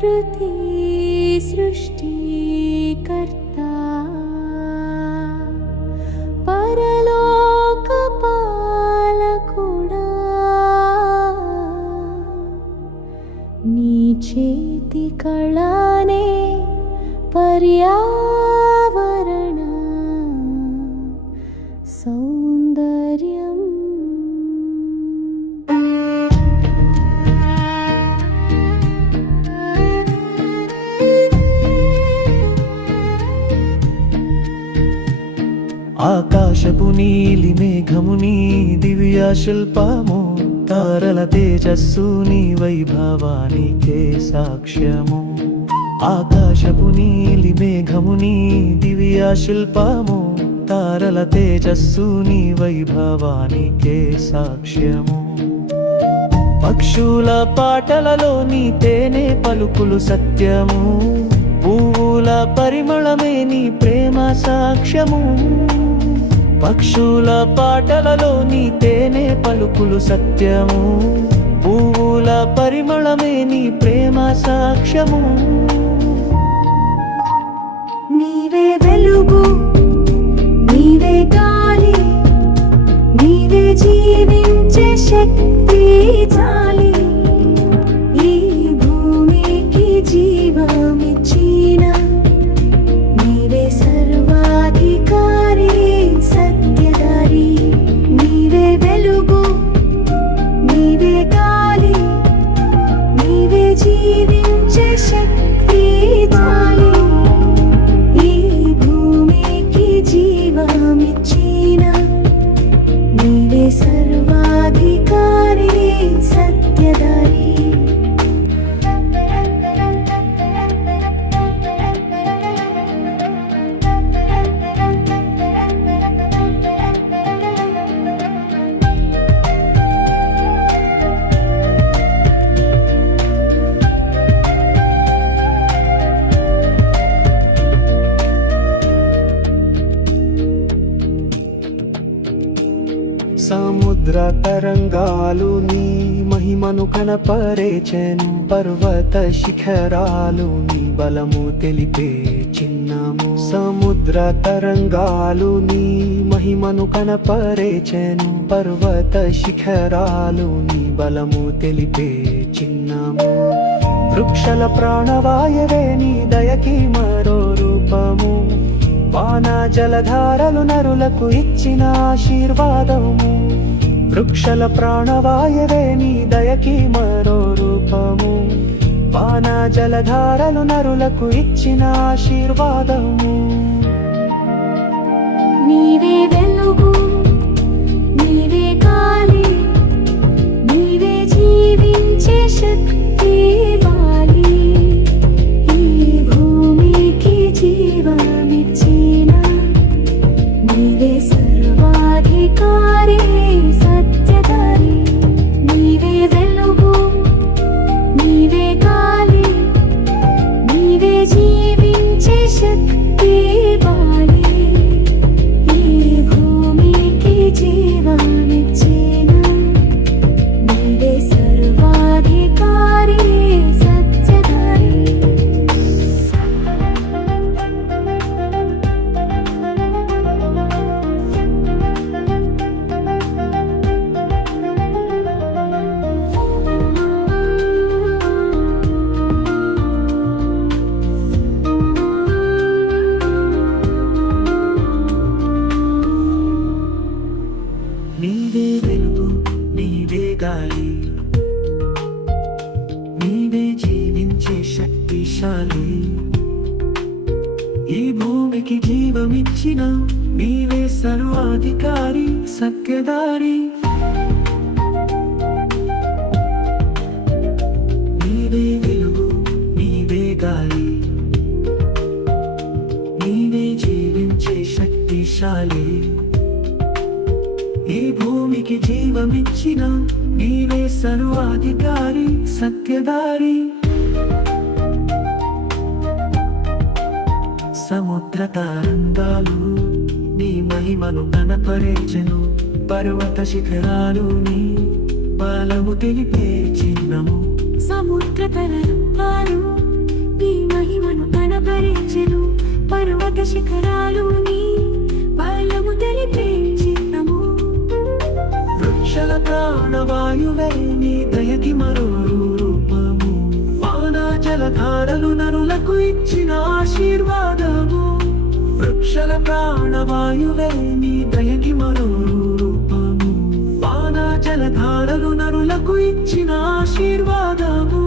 कृति सृष्टिकर्ता। परलोकपालकुणा। चेति कला ने पर्यावरण ఆకాశపు నీలి మేఘముని దివ్య శిల్పము తారల తేజస్సు నీ వైభవానికే సాక్ష్యము. ఆకాశపు నీలి మేఘముని దివ్య శిల్పము తారల తేజస్సు నీ వైభవానికే సాక్ష్యము. పక్షుల పాటలలో నీ తేనే పలుకులు సత్యము పువ్వుల పరిమళమే నీ ప్రేమ సాక్ష్యము. పక్షుల పాటలలో నీ తేనె పలుకులు సత్యము. పువ్వుల పరిమళమే నీ ప్రేమ సాక్ష్యము. నీవే వెలుగు నీవే గాలి నీవే జీవించే శక్తి చాలి. ఈ భూమికి జీవమిచ్చి జీవించే సముద్ర తరంగాలు నీ మహిమను కనపరేచెను పర్వత శిఖరాలు నీ బలము తెలిపే చిన్నము సముద్ర తరంగాలు నీ మహిమను కనపరేచెను పర్వత శిఖరాలు నీ బలము తెలిపే చిన్నము వృక్షల ప్రాణవాయవే నీ దయకి మరో రూపము. వాన జలధారలు నరులకు ఇచ్చిన ఆశీర్వాదము. వృక్షల ప్రాణవాయువే నీ దయకి మరో రూపము. వాన జలధారలు నరులకు ఇచ్చిన ఆశీర్వాదము. జీవమిచ్చిన నీవే సర్వాధికారి సత్యదారి నీవే వెలుగు నీవే గాలి. నీవే జీవించే శక్తిశాలి. ఈ భూమికి జీవమిచ్చిన నీవే సర్వాధికారి సత్యదారి సముద్ర తరంగాలు మహిమను కనపరేచెను. పర్వత శిఖరాలు నీ బలము తెలిపే చిన్నము సముద్ర సప్తతరంగాలు నీ మహిమను కనపరించెను. పర్వత శిఖరాలు నీ బలము తెలిపే చిత్తము వృక్షల ప్రాణవాయువే నీ దయకి మరో రూపము. పాన జలధారలు నరులకు ఇచ్చిన ఆశీర్వాదము. వృక్షల ప్రాణవాయువే నీ దయకి మరో రూపము. పాన జలధారలు నరులకు ఇచ్చిన ఆశీర్వాదము.